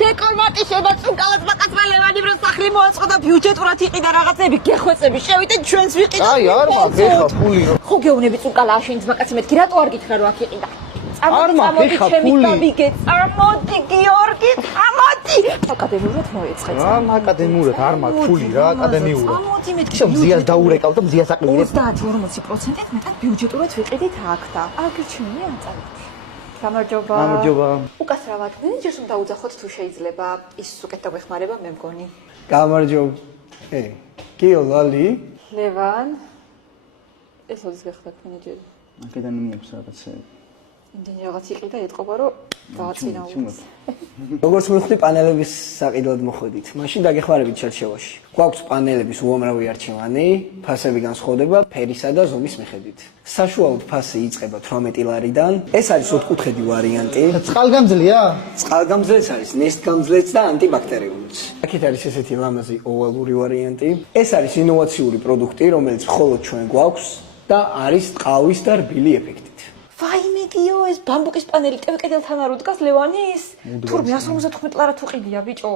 დეკორმატი შემაწუნკალად მაკაცმა ლევანი რო სახლი მოაწყო და ბიუჯეტურად იყიდა რაღაცები გეხვეწები შევიდეთ ჩვენს ვიყიდეთ აი არ მაგეხა ფული ხო გეუბნები წუნკალა აშენიც მაკაცი მეთქი რატო არ გითხრა რომ აქ იყიდა არ მაგეხა ფული წარმოდი გიორგი წამოდი აკადემიურად მოეწყე რა აკადემიურად არ მაგ ფული რა აკადემიურად წამოდი მეთქი შენ მზიას დაურეკავ და მზიას აყიდე 30-40%-ით მეტად ბიუჯეტურად ვიყიდით აქ და აგირჩენია აწარმოეთ გამარჯობა. გამარჯობა. უკასრავად, მენეჯერს უნდა უძახოთ თუ შეიძლება ის უკეთ დაგვეხმარება მე მგონი. გამარჯობა. კიო ლალი? ლევან. ეს ოდის გახდათ მენეჯერი. აქედან მიაქვს რაღაცები. იმდენი რაღაც იყიდა ეთყობა რომ გააწინაურდეს. როგორც მივხვდი პანელების საყიდლად მოხვედით. მაშინ დაგეხმარებით შერჩევაში. გვაქვს პანელების უამრავი არჩევანი, ფასები განსხვავდება ფერისა და ზომის მიხედვით. საშუალოდ ფასი იწყება 18 ლარიდან. ეს არის ოთხკუთხედი ვარიანტი. წყალგამძლეა? წყალგამძლეც არის, ნესტგამძლეც და ანტიბაქტერიულიც. აქეთ არის ესეთი ლამაზი ოვალური ვარიანტი. ეს არის ინოვაციური პროდუქტი, რომელიც მხოლოდ ჩვენ გვაქვს და არის ტყავის და რბილი ეფექტით. ვაიმე გიო ეს ბამბუკის პანელი ტევკედელთან არ უდგას ლევანის? თურმე 155 ლარად უყიდია ბიჭო.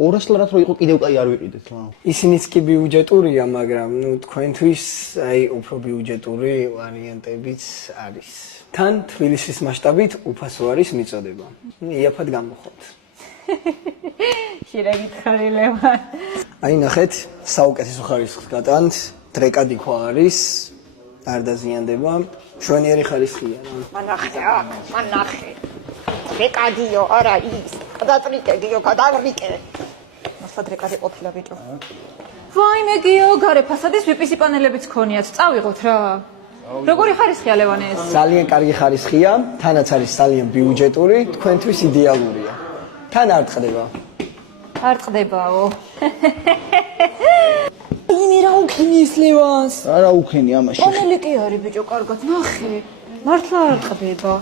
200 ლარად რო იყო კიდევ კაი არ ვიყიდეთ რა. ისინიც კი ბიუჯეტურია, მაგრამ თქვენთვის აი უფრო ბიუჯეტური ვარიანტებიც არის. თან თბილისის მასშტაბით უფასო არის მიწოდება. იაფად გამოხოთ. ხირა გითხარი ლევან. აი ნახეთ, საუკეთესო ხარისხს გატანთ, დრეკადი ქვა არის, არ დაზიანდება, შვენიერი ხარისხია რა. მანახე. დრეკადიო, არა ის. გადატრიკე გიო, გადავრიკე. მასლა დრეკადი ყოფილა ბიჭო. ვაიმე გიო, გარე ფასადის VPC პანელებიც ქონიათ, წავიღოთ რა. როგორი ხარისხია ლევან ეს? ძალიან კარგი ხარისხია, თანაც არის ძალიან ბიუჯეტური, თქვენთვის იდეალურია. თან არ ტყდება. არ ტყდებაო. იმი რა უქენი ის ლევანს? არა უქენი ამაში. პანელი კი არის ბიჭო, კარგად ნახე. მართლა არ ტყდება.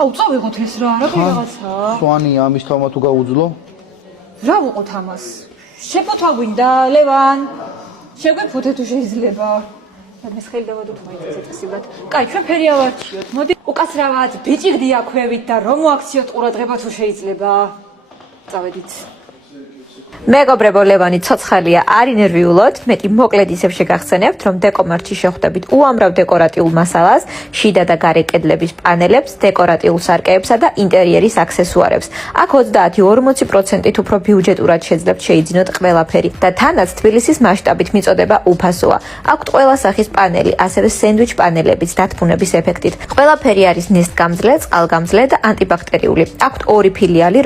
აუ წავიღოთ ეს რა, რა რაღაცაა? სვანია ამის თავმა თუ გაუძლო? რა ვუყოთ ამას? შეფოთვა გვინდა, ლევან. შეგვეფოთე თუ შეიძლება. მე ხელი დავადოთ მაინც წესებად. კაი, ჩვენ ფერი ავარჩიოთ. მოდი უკაცრავად ბიჭი გდიაქვევით და რომ მოაქციოთ ყურადღება თუ შეიძლება. წავედით. მეგობრებო ლევანი ცოცხალია არ ინერვიულოთ მეტი მოკლედ ისევ შეგახსენებთ რომ დეკომარტში შეხვდებით უამრავ დეკორატიულ მასალას შიდა და გარე კედლების პანელებს დეკორატიულ სარკეებსა და ინტერიერის აქსესუარებს აქ 30-40%-ით უფრო ბიუჯეტურად შეძლებთ შეიძინოთ ყველაფერი და თანაც თბილისის მასშტაბით მიწოდება უფასოა აქვთ ყველა სახის პანელი ასევე სენდვიჩ პანელებიც დათბუნების ეფექტით ყველაფერი არის ნესტგამძლე, წყალგამძლე და ანტიბაქტერიული აქვთ ორი ფილიალი